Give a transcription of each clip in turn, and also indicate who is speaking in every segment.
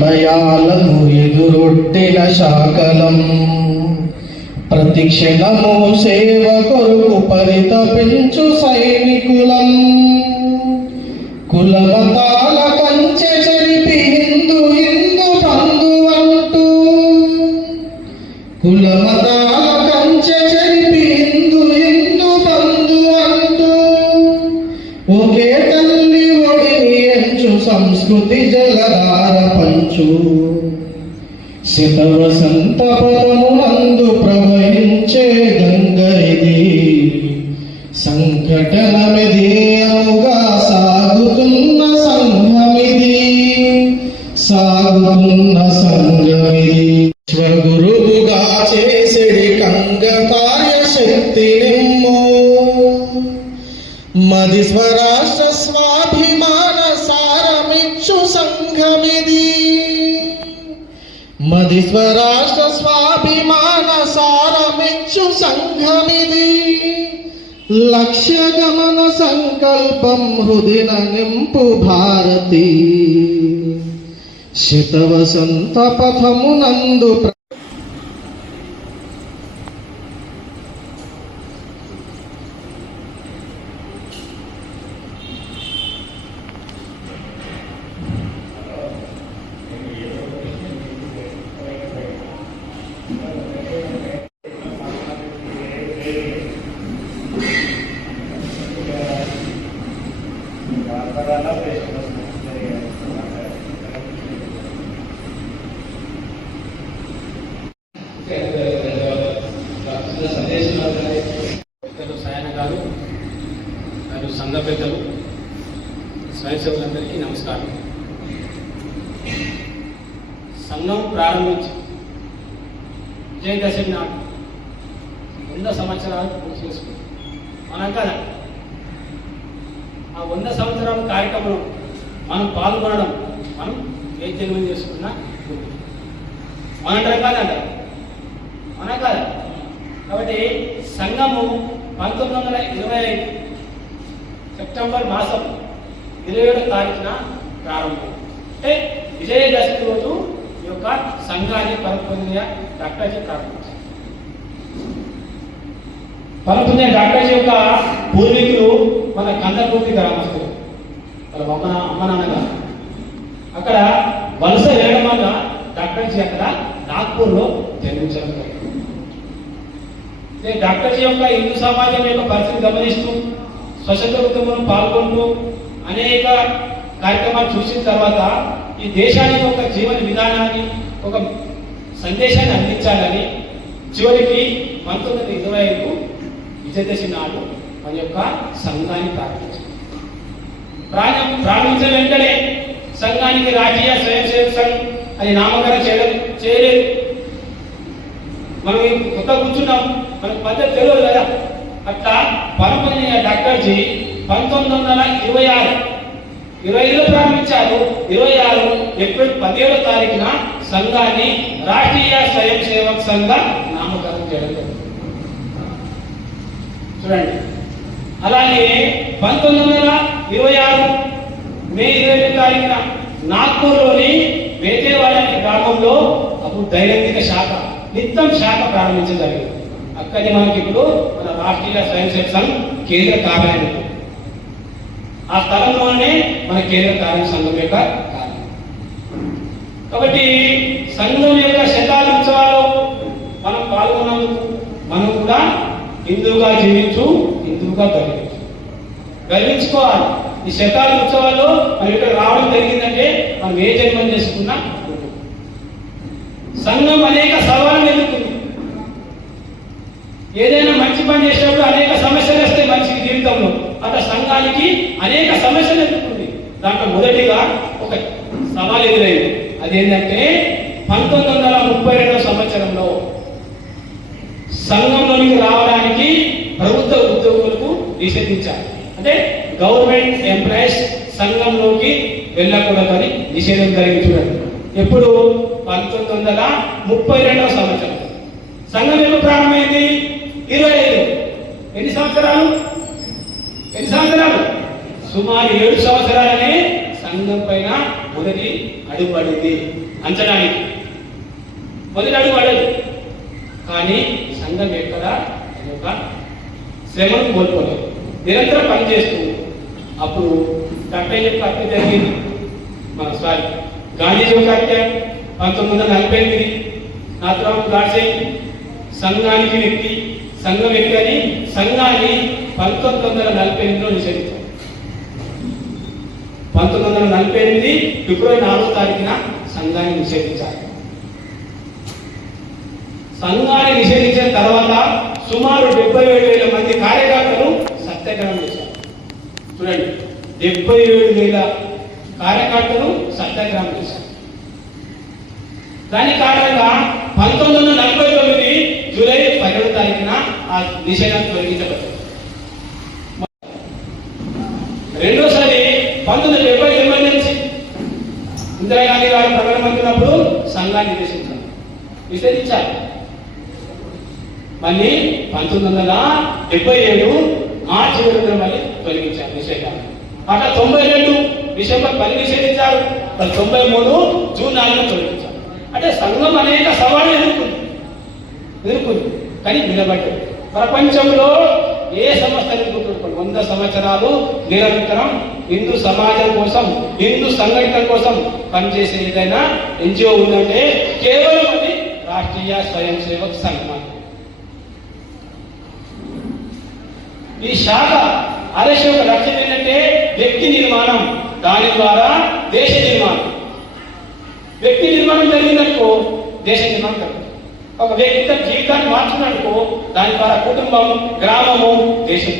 Speaker 1: తుఫాను ఎదురొట్టిన శాకలం ప్రతిక్షణము సేవ కొరకు పరితపించు సైనికులం. కులమతాల కంచె చెరిపి హిందు హిందు బంధు అంటూ. కులమతాల కంచె చెరిపి హిందు హిందు బంధు అంటూ. ఒకే తల్లి ఒడిని ఎంచు సంస్కృతి జలధార శతవసంత పదమునందు ప్రవహించే గంగ ఇది సంఘటనమిదేయముగా లక్ష్య గమన సంకల్పం హృదిన నింపు భారతి. శతవసంత పథమునందు ప్ర-
Speaker 2: పెద్దలు సాయన గారు మరియు సంఘ పెద్దలు స్వయం సేవకులందరికీ నమస్కారం సంఘం ప్రారంభించి విజయదశమి నాడు వంద చేసుకుంటాం మనం కదా. ఆ వంద సంవత్సరాల కార్యక్రమంలో మనం పాల్గొనడం మనం ఏ జన్మం చేసుకున్న గుర్తు. కాదంట మన కాదు. కాబట్టి సంఘము పంతొమ్మిది వందల ఇరవై ఐదు సెప్టెంబర్ మాసం ఇరవై ఏడో తారీఖున ప్రారంభం. అంటే విజయదశమి రోజు ఈ యొక్క సంఘాన్ని పరపొందిన డాక్టర్జీ ప్రారంభం పరపొందిన డాక్టర్జీ యొక్క పూర్వీకులు మన కందపూర్తి గ్రామస్తులు వాళ్ళ అమ్మ అమ్మ నాన్నగా. అక్కడ వలస వెళ్ళడం వల్ల డాక్టర్జీ అక్కడ నాగ్పూర్లో జన్మించడం జరిగింది నేను డాక్టర్ జీ యొక్క హిందూ సమాజం యొక్క పరిస్థితి గమనిస్తూ స్వచ్ఛత ఉద్యమంలో పాల్గొంటూ అనేక కార్యక్రమాలు చూసిన తర్వాత ఈ దేశానికి ఒక జీవన విధానాన్ని ఒక సందేశాన్ని అందించాలని చివరికి పంతొమ్మిది ఇరవై ఐదు విజయదశి నాడు మన యొక్క సంఘాన్ని ప్రారంభించారు ప్రాణం ప్రారంభించిన వెంటనే సంఘానికి రాజీయ స్వయం సేవక సంఘ్ అని నామకరణం చేయడం చేయలేదు. మనం కొత్త కూర్చున్నాం. మనకు పద్ధతి తెలియదు కదా. అట్లా పరమపదిన డాక్టర్జీ పంతొమ్మిది వందల ఇరవై ఆరు ఇరవైలో ప్రారంభించారు. ఇరవై ఆరు ఏప్రిల్ పదిహేడో తారీఖున సంఘాన్ని రాష్ట్రీయ స్వయం సేవక్ సంఘ నామకరణం చేయడం జరిగింది. చూడండి అలాగే పంతొమ్మిది వందల ఇరవై ఆరు మే ఇరవై తారీఖున నాగ్పూర్లోని వేటేవాడ గ్రామంలో అప్పుడు దైనందిక శాఖ నిత్యం శాఖ ప్రారంభించడం జరిగింది. అక్కడి మనకి ఇప్పుడు మన రాష్ట్రీయ స్వయం సేవ సంఘ్ కేంద్ర కార్యాలయం ఆ స్థలంలోనే మన కేంద్ర కార్య సంఘం యొక్క కార్యం కాబట్టి సంఘం యొక్క శతాబ్ది ఉత్సవాల్లో మనం పాల్గొన్నందుకు మనం కూడా హిందువుగా జీవించు హిందువుగా గర్వించు. గర్వించుకోవాలి. ఈ శతాబ్ది ఉత్సవాల్లో మనం ఇక్కడ రావడం జరిగిందంటే మనం ఏ జన్మం చేసుకున్నా సంఘం అనేక సవాళ్ళను ఎదుర్కొంది. ఏదైనా మంచి పని చేసినప్పుడు అనేక సమస్యలు వస్తాయి మనిషి జీవితంలో. అట్లా సంఘానికి అనేక సమస్యలు ఎదుర్కొంది. దాంట్లో మొదటిగా ఒక సవాల్ ఎదురైంది. అదేంటంటే పంతొమ్మిది వందల ముప్పై రెండవ సంవత్సరంలో సంఘం నిషేధించారు. అంటే గవర్నమెంట్ ఎంప్లాయీస్ సంఘంలోకి వెళ్ళకూడదని నిషేధం జరిగి చూడండి. ఎప్పుడు? పంతొమ్మిది వందల ముప్పై రెండవ సంవత్సరం. సంఘం ఎప్పుడు ప్రారంభమైంది? ఇరవై ఐదు. ఎన్ని సంవత్సరాలు? ఎన్ని సంవత్సరాలు? సుమారు ఏడు సంవత్సరాలనే సంఘం పైన మొదటి అడుగుపడింది అంచనానికి మొదటి అడుగు పడదు కానీ సంఘం ఎక్కడ? శ్రమను కోల్పోలేదు. నిరంతరం పనిచేస్తూ అప్పుడు కట్టయ్య యొక్క హత్య జరిగింది. మన సారీ గాంధీజీ యొక్క హత్య పంతొమ్మిది వందల నలభై ఎనిమిది నాథరావు గాడ్సే సంఘానికి వ్యక్తి సంఘం వ్యక్తి అని సంఘాన్ని పంతొమ్మిది వందల నలభై ఎనిమిదిలో నిషేధించారు. పంతొమ్మిది వందల నలభై ఎనిమిది ఫిబ్రవరి నాలుగో తారీఖున సంఘాన్ని నిషేధించారు. సంఘాన్ని నిషేధించిన తర్వాత సుమారు డెబ్బై ఏడు వేల మంది కార్యకర్తలు చూడండి డెబ్బై ఏడు వేల కార్యకర్తలు సత్యాగ్రహం చేశారు. దాని కారణంగా పంతొమ్మిది వందల నలభై తొమ్మిది జూలై పదవ తారీఖున ఆ నిషేధం తొలగించబడింది. రెండోసారి పంతొమ్మిది వందల డెబ్బై ఎమర్జెన్సీ ఇందిరాగాంధీ గారు ప్రధానమంత్రినప్పుడు సంఘాన్ని నిషేధించారు. నిషేధించారు మళ్ళీ పంతొమ్మిది వందల డెబ్బై ఏడు మార్చి మళ్ళీ తొలగించారు నిషేధాన్ని అట్లా తొంభై రెండు డిసెంబర్ పది నిషేధించారు తొంభై మూడు జూన్ నాలుగున తొలగించారు. అంటే సంఘం అనేక సవాళ్ళు ఎదుర్కొంది. ఎదుర్కొంది కానీ నిలబడ్డది. ప్రపంచంలో ఏ సంస్థ ఎదుర్కొంటుంది? వంద సంవత్సరాలు నిరంతరం హిందూ సమాజం కోసం హిందూ సంఘటన కోసం పనిచేసే ఏదైనా ఎన్జిఓ ఉందంటే కేవలం అది రాష్ట్రీయ స్వయం సేవక్ సంఘం. ఈ శాఖ ఆదర్శ యొక్క లక్ష్యం ఏంటంటే వ్యక్తి నిర్మాణం. దాని ద్వారా దేశ నిర్మాణం. వ్యక్తి నిర్మాణం జరిగిందనుకో దేశ నిర్మాణం జరుగుతుంది ఒక వ్యక్తి తన జీవితాన్ని మార్చుకున్ననుకో దాని ద్వారా కుటుంబం గ్రామము దేశం.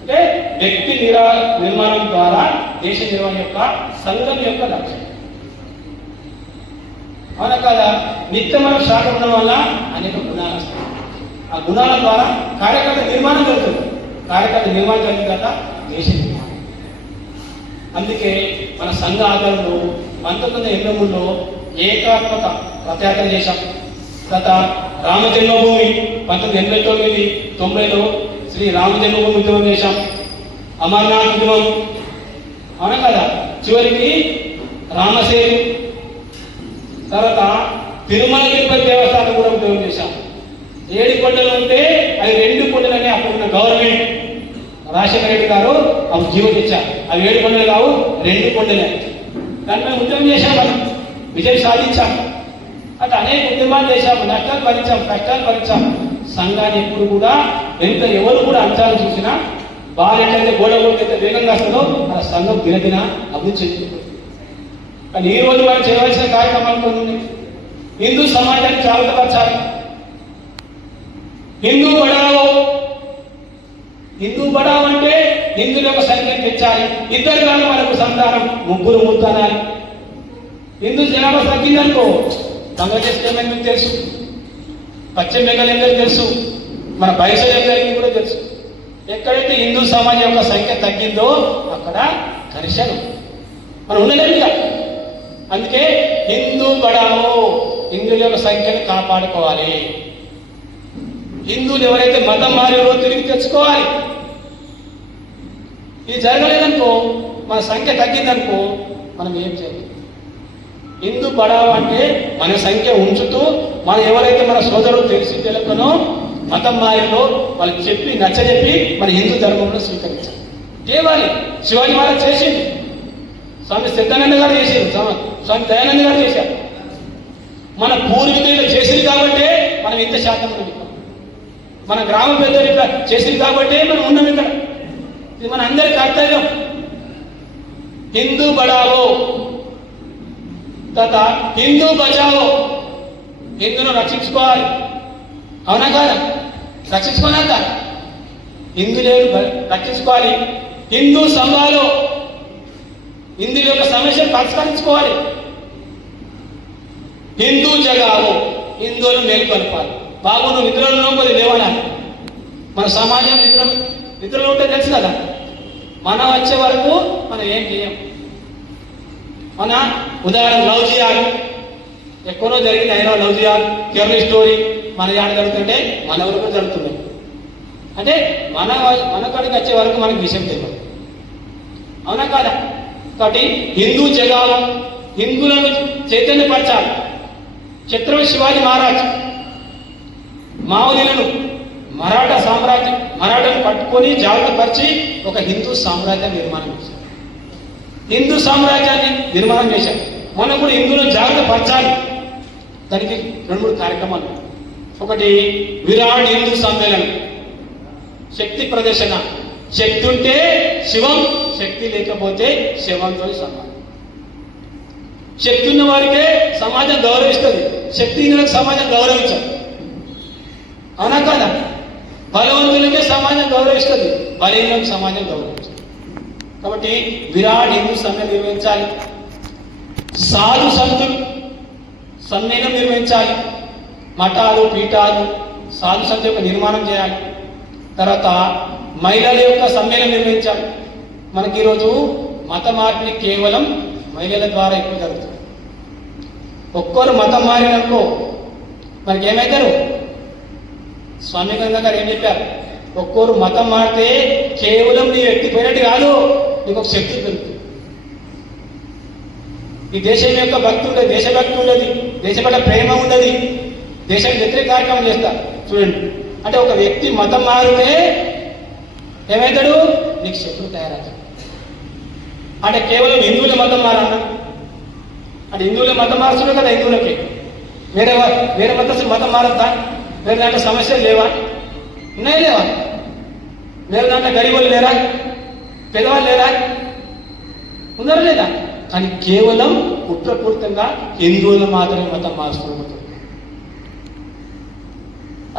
Speaker 2: అంటే వ్యక్తి నిరా నిర్మాణం ద్వారా దేశ నిర్మాణం యొక్క సంఘం యొక్క లక్ష్యం అవునా కదా? నిత్యమైన శాఖ ఉండడం వల్ల అనేక గుణాలు వస్తాయి. ఆ గుణాల ద్వారా కార్యకర్త నిర్మాణం జరుగుతుంది. కార్యకర్త నిర్మాణం జరిగిన తర్వాత దేశ నిర్మాణం. అందుకే మన సంఘ ఆధారంలో పంతొమ్మిది వందల ఎనభై మూడులో ఏకాత్మక రథయాత్ర చేశాం. గత రామ జన్మభూమి పంతొమ్మిది ఎనభై తొమ్మిది తొంభైలో శ్రీ రామ జన్మభూమి ఉద్యమం చేశాం. అమర్నాథ్ ఉద్యమం. అవునా కదా? చివరికి రామసేతు. తర్వాత తిరుమల తిరుపతి దేవస్థానం కూడా ఉద్యోగం చేశాం. ఏడు కొండలు ఉంటే అవి రెండు కొండలనే అప్పుడున్న గవర్నమెంట్. రాజశేఖర రెడ్డి గారు అవి జీవో తెచ్చారు. అవి ఏడు కొండలు కావు రెండు కొండలే. దానిపై ఉద్యమం చేశాం మనం. విజయం సాధించాం. అట్లా అనేక ఉద్యమాలు చేశాము నష్టాలు భరించాం కష్టాలు భరించాం. సంఘాన్ని ఎప్పుడు కూడా ఎంత ఎవరు కూడా అంచాలు చూసినా బాగా ఎట్లయితే గోడ ఎంత వేగంగా వస్తుందో ఆ సంఘం దినదిన అభివృద్ధి చెందుతుంది. కానీ ఈ రోజు మనం చేయవలసిన కార్యక్రమాలు కొన్ని హిందూ సమాజాన్ని జాగ్రత్తపరచాలి. హిందూ బడావో హిందూ బడావ్ అంటే హిందువుల యొక్క సంఖ్యను పెంచాలి ఇద్దరు కానీ మనకు సంతానం ముగ్గురు ముద్దనాలి హిందూ జనాభా తగ్గిందనుకో? బంగ్లాదేశ్ ఏమైంది తెలుసు? పశ్చిమ బెంగాల్ ఏం తెలుసు? మన బయసు ఏం జరిగింది కూడా తెలుసు. ఎక్కడైతే హిందూ సమాజం యొక్క సంఖ్య తగ్గిందో అక్కడ కరిశను మనం ఉండలేము అందుకే హిందూ బడావో హిందువుల యొక్క సంఖ్యను కాపాడుకోవాలి. హిందువులు ఎవరైతే మతం మారారో తిరిగి తెచ్చుకోవాలి. ఇది జరగలేదనుకో మన సంఖ్య తగ్గిందనుకో మనం ఏం చేయాలి. హిందూ పడావు అంటే మన సంఖ్య ఉంచుతూ మనం ఎవరైతే మన సోదరులు తెలిసి తెలుకనో మతం మారిలో వాళ్ళకి చెప్పి నచ్చజెప్పి మన హిందూ ధర్మంలో స్వీకరించాలి. దేవాలి? శివాజీ మహారాజ్ చేసింది స్వామి సిద్ధానంద గారు చేసింది స్వామి- దయానంద గారు చేశారు. మన పూర్వీకులు చేసింది కాబట్టే మనం ఇంత శాతం ఉంది మన గ్రామ పెద్దలు ఇట్లా చేసింది కాబట్టి మనం ఉన్నాం ఇక్కడ. ఇది మన అందరి కర్తవ్యం. హిందూ బడావో. తత హిందూ బచావో. హిందును రక్షించుకోవాలి. అవునా కాదా? రక్షించుకోనాక హిందువులను రక్షించుకోవాలి. హిందూ సంఘాలు. హిందువుల యొక్క సమస్యను పరిష్కరించుకోవాలి. హిందూ జగావో. హిందువులు మేల్కొల్పాలి. బాబు నువ్వు నిద్రలో కొద్ది లేవనా మన సమాజం నిద్ర నిద్రలో ఉంటే తెలుసు కదా? మనం వచ్చే వరకు మనం ఏం చేయం? మన ఉదాహరణ లవ్ చేయాలి ఎక్కడో జరిగింది అయినా లవ్ చేయాలి కేరళ స్టోరీ మన యాడ జరుగుతుంటే మన వరకు జరుగుతుంది. అంటే మన మన కాడికి వచ్చే వరకు మనకి విషయం తెలియదు. అవునా కాదా? కాబట్టి హిందూ జగాలు హిందువులను చైతన్యపరచాలి. ఛత్రపతి శివాజీ మహారాజ్ మావోదీలను మరాఠా సామ్రాజ్యం మరాఠాను పట్టుకొని జాగ్రత్తపరిచి ఒక హిందూ సామ్రాజ్యాన్ని నిర్మాణం చేశారు. హిందూ సామ్రాజ్యాన్ని నిర్మాణం చేశారు. మనం కూడా హిందువులను జాగ్రత్త పరచాలి దానికి రెండు మూడు కార్యక్రమాలు ఒకటి విరాట్ హిందూ సమ్మేళనం. శక్తి ప్రదర్శన. శక్తి ఉంటే శివం శక్తి లేకపోతే శివంతో సమానం శక్తి ఉన్న వారికే సమాజం గౌరవిస్తుంది. శక్తి సమాజం గౌరవించాలి అవునా కాదా బలవంతులకే సమాజం గౌరవిస్తుంది. బలహీనం సమాజం గౌరవిస్తుంది. కాబట్టి విరాట్ హిందూ సమ్మె నిర్వహించాలి సాధు సంతులు సమ్మేళనం నిర్వహించాలి మఠాలు పీఠాలు సాధు సంత యొక్క నిర్మాణం చేయాలి. తర్వాత మహిళల యొక్క సమ్మేళనం నిర్వహించాలి మనకి ఈరోజు మత మార్పిడి కేవలం మహిళల ద్వారా ఎక్కువ జరుగుతుంది. ఒక్కరు మతం మారిననుకో మనకి ఏమవుతారు స్వామి గంగా గారు ఏం చెప్పారు? ఒక్కోరు మతం మారితే కేవలం నీ వ్యక్తి పోయినట్టు కాదు నీకు ఒక శక్తి పెరుగుతుంది. ఈ దేశం యొక్క భక్తి ఉండదు దేశభక్తి ఉండదు దేశ పట్ల ప్రేమ ఉండదు దేశానికి వ్యతిరేక కార్యక్రమం చేస్తారు. చూడండి. అంటే ఒక వ్యక్తి మతం మారితే ఏమవుతాడు నీకు శత్రువు తయారవుతాడు. అంటే కేవలం హిందువుల మతం మారన్న అంటే హిందువుల మతం మారుతున్నాడు కదా హిందువులకి. వేరే వేరే మతం మతం మారద్దా? వేరే దాంట్లో సమస్యలు లేవా ఉన్నాయి లేవా వేరే దాంట్లో గరీబులు లేరా పెద్దవాళ్ళు లేరా ఉన్నారా లేదా కానీ కేవలం కుట్రపూర్తంగా హిందువులు మాత్రమే మతం మార్చుకోబోతుంది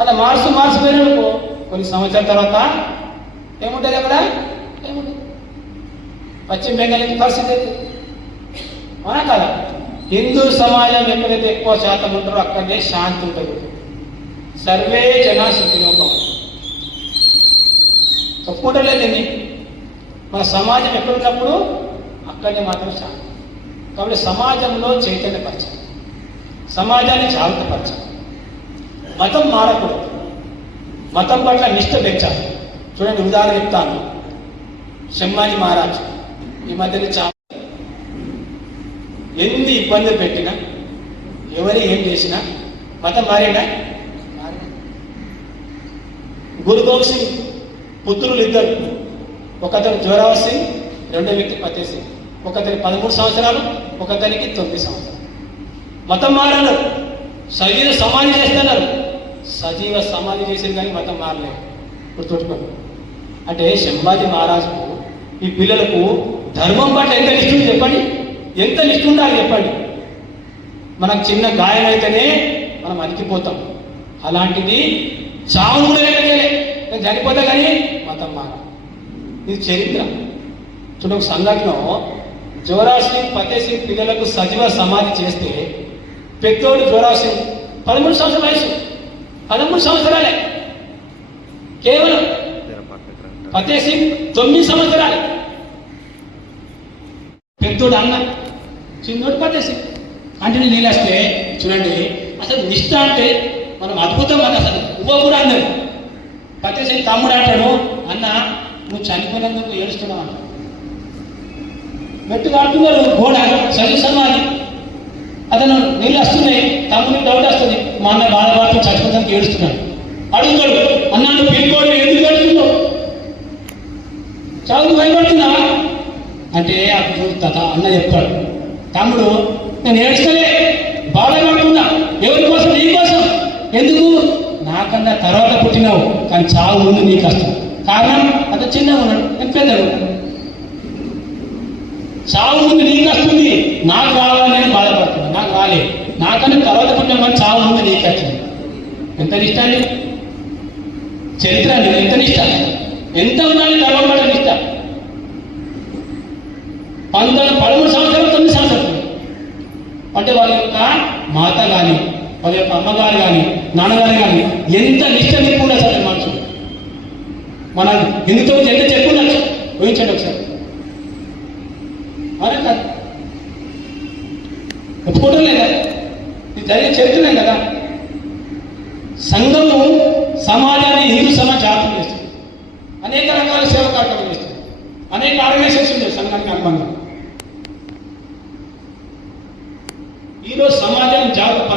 Speaker 2: అలా మార్సు మార్చిపోయినప్పుడు కొన్ని సంవత్సరాల తర్వాత ఏముంటుంది అక్కడ ఏముంటుంది పశ్చిమ బెంగాల్ పరిస్థితి అయితే అవునా కదా హిందూ సమాజం ఎక్కడైతే ఎక్కువ శాతం ఉంటారో అక్కడే శాంతి ఉంటుంది సర్వే జన సుఖినో ఒప్పుకుంటలేదు దీన్ని. మన సమాజం ఎక్కడున్నప్పుడు అక్కడనే మాత్రం శాంతి కాబట్టి సమాజంలో చైతన్యపరచాలి. సమాజాన్ని జాగ్రత్తపరచాలి. మతం మారకూడదు. మతం పట్ల నిష్ట పెంచాలి. చూడండి ఉదాహరణ చెప్తాను. శంభాజీ మహారాజ్ ఈ మధ్యన చాలా ఎన్ని ఇబ్బందులు పెట్టినా ఎవరు ఏం చేసినా మతం మారేనా. గురు గోబ్ సింగ్ పుత్రులు ఇద్దరు. ఒకతను జోరావర్ సింగ్ రెండో వ్యక్తి ఫతే సింగ్. ఒకతని పదమూడు సంవత్సరాలు ఒకతనికి తొమ్మిది సంవత్సరాలు. మతం మారన్నారు సజీవ సమాధి చేస్తున్నారు. సజీవ సమాధి చేసింది కానీ మతం మారలేదు. గుర్తుపెట్టుకోండి. అంటే శంభాజీ మహారాజుకు ఈ పిల్లలకు ధర్మం పట్ల ఎంత నిష్ఠుడు ఉంది చెప్పండి. ఎంత నిష్ఠుండాలి చెప్పండి. మనకు చిన్న గాయం అయితేనే మనం అణికిపోతాం. అలాంటిది చావు కూడా లేకపోతే నేను చనిపోతా కానీ మతం మార ఇది చరిత్ర. చూడ ఒక సంఘటన. జోరా సింగ్ పిల్లలకు సజీవ సమాధి చేస్తే పెద్దోడు జోరా పదమూడు సంవత్సరాల వయసు. పదమూడు సంవత్సరాలే. కేవలం ఫతేసింగ్ తొమ్మిది సంవత్సరాలు. పెద్దోడు అన్న చిన్నోడు ఫతే అంటే నేను నీళ్ళేస్తే చూడండి అసలు నిష్ట అంటే మనం అద్భుతం అని అసలు ఉప కూడా అన్నది ఫతే తమ్ముడు అంటాడు అన్న నువ్వు చనిపోయినందుకు ఏడుస్తున్నావు అంట. మెట్టు కాడుతున్నారు గోడ సమాధి అతను నీళ్ళు వస్తున్నాయి తమ్ముడికి డౌట్ వస్తుంది. మా అన్న బాధపడుతూ చచ్చిపోతానికి ఏడుస్తున్నాడు. అడుగుతాడు అన్న నువ్వు పిలుకోడు ఎందుకు ఏడుస్తున్నావు? చదువు భయపడుతున్నా అంటే అప్పుడు అన్న చెప్తాడు తమ్ముడు నేను ఏడుస్తలే బాధపడుతున్నా ఎవరి కోసం నీ కోసం ఎందుకు నాకన్నా తర్వాత పుట్టినావు. కానీ చావు ఉంది నీ కష్టం. కారణం? అతను చిన్నగా ఉన్నాడు. నేను పెద్దగా చావు ముందు నీకు వస్తుంది నాకు రావాలని నేను బాధపడుతున్నా. నాకు రాలేదు. నాకన్నా తర్వాత పుట్టిన వాడు చావు ముందు నీకు వచ్చింది ఎంత నిష్ట అండి? చరిత్ర ఎంత నిష్ట? ఎంత ఉండాలి ధర్మపడ నిష్ట? పంతొమ్మిది పదమూడు సంవత్సరాలు తొమ్మిది సంవత్సరాలు. అంటే వాళ్ళ యొక్క మాత కానీ వాళ్ళ యొక్క అమ్మగారు కానీ నాన్నగారు కానీ ఎంత నిష్ట నిప్పుండే సార్ మనుషులు మన హిందుతో ఎంత చెప్పుండొచ్చు ఊహించండి ఒకసారి. అవునా కాదు ఒప్పుకోవడం లేదా ఇది జరిగే చరిత్రనే కదా? సంఘము సమాజాన్ని హిందూ సమాజ జాతం చేస్తుంది. అనేక రకాల సేవ కార్యక్రమాలు చేస్తుంది. అనేక ఆర్గనైజేషన్ ఉన్నాయి సంఘానికి అనుబంధం. ఈరోజు సమాజం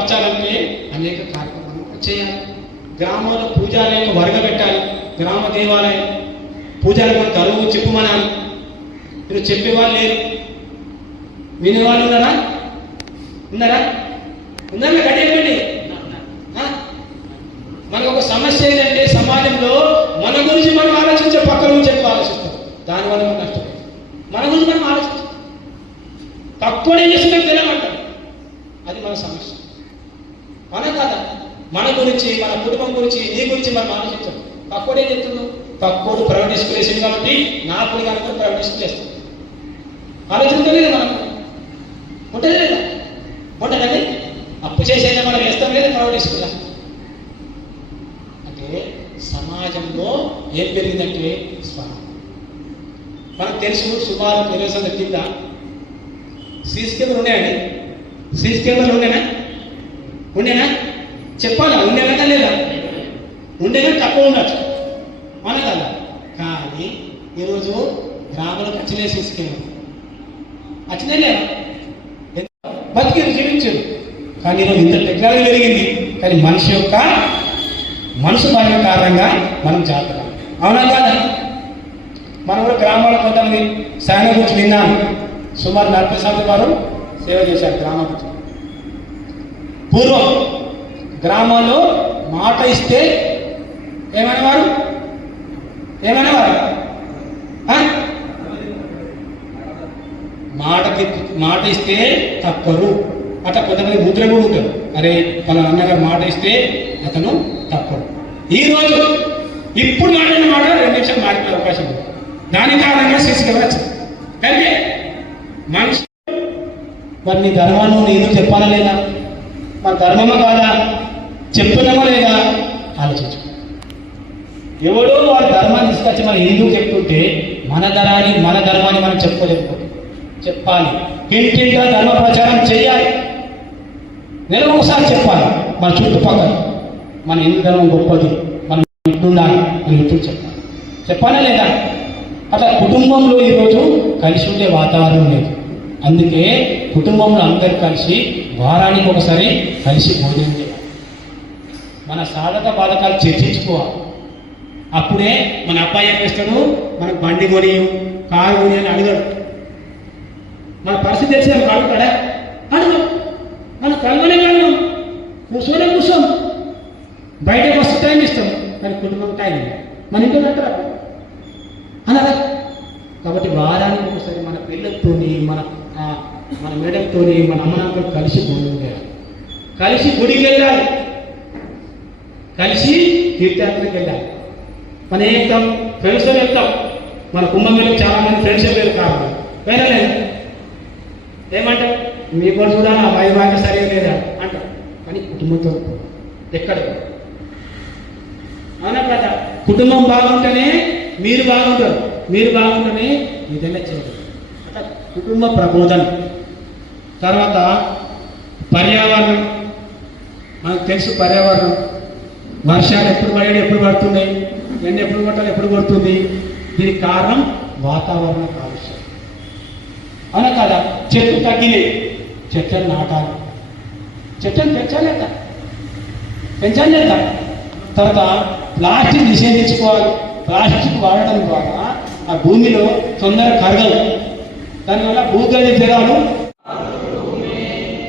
Speaker 2: జాగ్రత్తపరచాలంటే అనేక కార్యక్రమాలు చేయాలి. గ్రామంలో పూజాలయం వరగబెట్టాలి. గ్రామ దేవాలయం పూజాలకు కరువు చెప్పుమనాలి. మీరు చెప్పేవాళ్ళు లేరు. వినేవాళ్ళు ఉన్నారా? ఉన్నారా? ఉన్నారా? కట్టేయండి మనకు ఒక సమస్య ఏంటంటే సమాజంలో మన గురించి మనం ఆలోచించే పక్కన గురించి ఎక్కువ ఆలోచిస్తాం. దానివల్ల మనం నష్టం మన గురించి మనం ఆలోచిస్తాం. తక్కువ ఏం చేస్తుంటే తెలియమంటాం అది మన సమస్య. మన కథ మన గురించి మన కుటుంబం గురించి నీ గురించి మనం ఆలోచించాం. తక్కువ ఏం చెప్తున్నావు. పక్కోడు ప్రైవేట్ స్కూల్ వేసింది కాబట్టి నా పుడి కనుక ప్రైవేట్ స్కూల్ వేస్తాం ఆలోచించలేదు మనం ఉంటుంది లేదా ఉంటుందండి అప్పు చేసేదే మనం వేస్తాం లేదా ప్రైవేట్ స్కూల్ అంటే సమాజంలో ఏం పెరిగిందంటే స్వరం. మనకు తెలుసు సుమారు ఇరవై కింద సీసీ కెమెరా ఉన్నాయండి. సీసీ కెమెరాలు ఉన్నాయా? ఉండేనా? చెప్పాలా? ఉండేనా లేదా? ఉండేనా? తక్కువ ఉండొచ్చు. మన కదా? కానీ ఈరోజు గ్రామంలో వచ్చినాయి సీసీ కెమెరా లేదా బతికి జీవించారు కానీ ఈరోజు ఇంత టెక్నాలజీ జరిగింది కానీ మనిషి యొక్క మనసు మారిన కారణంగా మనం జాగ్రత్త. అవునా కాదా? మనం కూడా గ్రామాల కొంతమంది సాయన గురించి విన్నాను. సుమారు నలభై శాతం వారు సేవ చేశారు గ్రామానికి పూర్వం గ్రామాల్లో మాట ఇస్తే ఏమనేవారు? ఏమనేవారు? మాటకి మాట ఇస్తే తప్పరు. అట్లా కొంతమంది ముద్ర కూడా ఉంటారు. అరే తన అన్నగారు మాట ఇస్తే అతను తప్పరు. ఈ రోజు ఇప్పుడు మాట్లాడిన మాట రెండు నిమిషాలు మాట్లాడే అవకాశం ఉంది. దాని కారణంగా శిశుకవచ్చు అంటే మనిషి మరి ధర్మాన్ని నేను చెప్పాలా లేదా? మన ధర్మమా కాదా? చెప్తున్నామా లేదా? ఆలోచించు. ఎవడో వారి ధర్మాన్ని తీసుకొచ్చి మనం ఎందుకు చెప్తుంటే మన ధరాన్ని మన ధర్మాన్ని మనం చెప్పుకోలేకపోతే. చెప్పాలి. ఇంటింటా ధర్మ ప్రచారం చేయాలి నేను ఒకసారి చెప్పాలి. మన చుట్టుపక్కల మన హిందూ ధర్మం గొప్పది. మనం ఇట్లుండాలి అని ఎప్పుడు చెప్పాలి. చెప్పాలా లేదా? అట్లా కుటుంబంలో ఈరోజు కలిసి ఉండే వాతావరణం లేదు. అందుకే కుటుంబంలో అందరు కలిసి వారానికి ఒకసారి కలిసి భోజనం చేయాలి. మన సాధక బాధకాలు చర్చించుకోవాలి. అప్పుడే మన అబ్బాయి ఏం చేస్తాడు? మనకు బండి కొని కారు కొని అని అడగడు. మన పరిస్థితి తెలిసి మనకు అడుగుతాడా? అడుగు. మన కలవనే కలవం కూర్చోనే కూర్చోం. బయట వస్తు టైం ఇస్తాం కానీ కుటుంబం టైం మన ఇంట్లో అంటారా అనరా కాబట్టి వారానికి ఒకసారి మన పిల్లలతోని మన మన మేడంతో మన అమ్మనాన్నతో కలిసి గుడికి కలిసి గుడికి వెళ్ళాలి. కలిసి తీర్థయాత్రకి వెళ్ళాలి. మనం ఏం వెళ్తాం ఫ్రెండ్స్తో వెళ్తాం. మన కుంభమేళకు చాలా మంది ఫ్రెండ్స్ వెళ్ళారు కాదు వెళ్ళలేదు ఏమంటారు మీ కూడా చూడా నా వైభాగ్యం సరిగా లేదా? అంటారు కానీ కుటుంబంతో ఎక్కడ? అవునా కదా కుటుంబం బాగుంటేనే మీరు బాగుంటారు. మీరు బాగుంటేనే ఏదైనా చేయాలి అట్లా కుటుంబ ప్రబోధన. తర్వాత పర్యావరణం. మనకు తెలుసు పర్యావరణం. వర్షాలు ఎప్పుడు పడేది ఎప్పుడు పడుతున్నాయి? ఎండ ఎప్పుడు కొట్టాలి ఎప్పుడు కొడుతుంది? దీనికి కారణం వాతావరణ కాలుష్యం. అలా కదా? చెట్లు తగ్గినాయి. చెట్లను నాటాలి. చెట్లను పెంచాలి లేదా పెంచాలి లేదా తర్వాత ప్లాస్టిక్ నిషేధించుకోవాలి ప్లాస్టిక్ వాడటం ద్వారా ఆ భూమిలో తొందరగా కరగదు దానివల్ల భూగర్భ జలాలు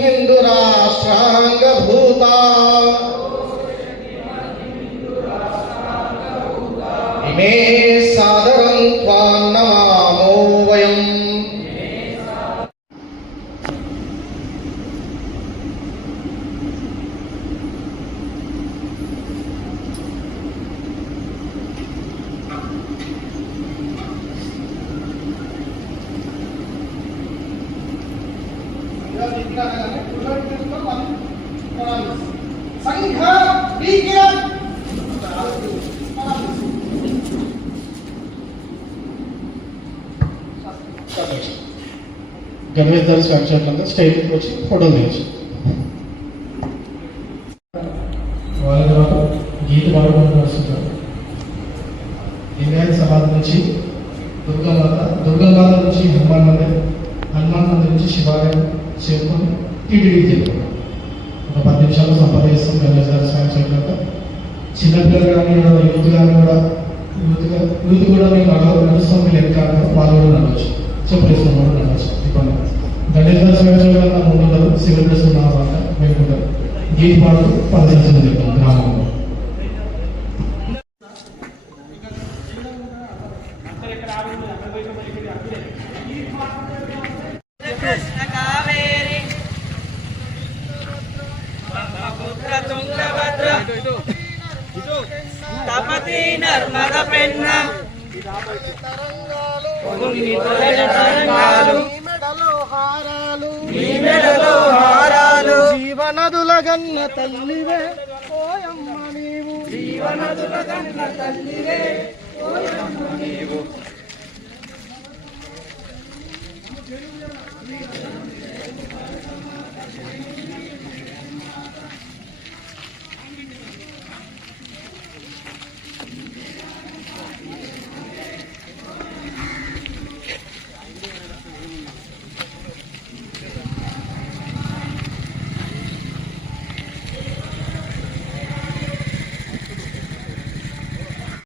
Speaker 1: हिन्दुराष्ट्राङ्गभूता
Speaker 3: గణేష్ దాస్ వ్యాఖ్యానంగా స్టేట్కి వచ్చి ఫోటోలు తీయచ్చు.
Speaker 4: వాళ్ళ ద్వారా గీత పాడుకుంటూ వస్తున్నారు వినాయక సమాధి నుంచి దుర్గామాత దుర్గామాత నుంచి హనుమాన్ మందిర్ హనుమాన్ మందిర్ నుంచి శివాలయం చేరుకొని టీటీడీ చేరుకున్నాం ఒక పది నిమిషాలు సంపాదిస్తాం గణేష్ గారి స్వామి చెప్పాక చిన్నపిల్లలు కానీ యూత్ కానీ కూడా యూత్ యూత్ కూడా మేము నడవ నడుస్తాం మీరు ఎక్క వాళ్ళు కూడా నడవచ్చు. చెప్పలేస్తాం కూడా నడవచ్చు దళిత గణేష్ ఉండదు సివిల్ డ్రెస్ ఉన్న వాళ్ళు గీత పాడుతూ పరిశీలించడం చెప్తాం గ్రామంలో
Speaker 1: కావేరి తపతి నర్మద పెన్న. తరంగాలు
Speaker 5: హారాలు.
Speaker 1: నీ మెడలో హారాలు.
Speaker 5: జీవనదుల గన్న తల్లివే. ఓయమ్మ నీవు.
Speaker 1: జీవనదుల కన్న తల్లివే. ఓయమ్మ నీవు.